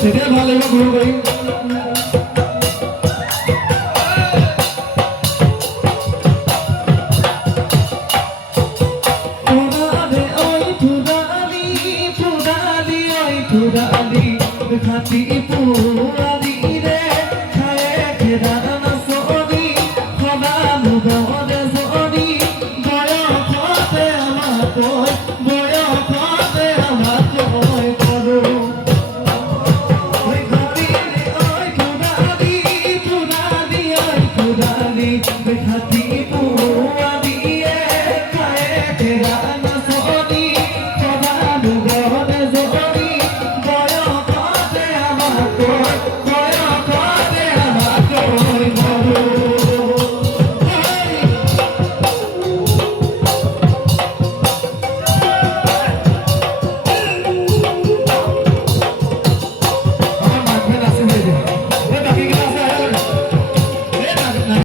সেটাই ভালো লাগবে গ্রহণ করি খাতি পুরাদি রে খায়ে খেদা না সরি খোদা মুদরে সরি বয়সতে আমার তোয় বয়সতে আমার তোয় করো ওই খাতি ওই পুরাদি পুরাদি ওই পুরাদি খাতি পুরাদি রে খায়ে খেদা না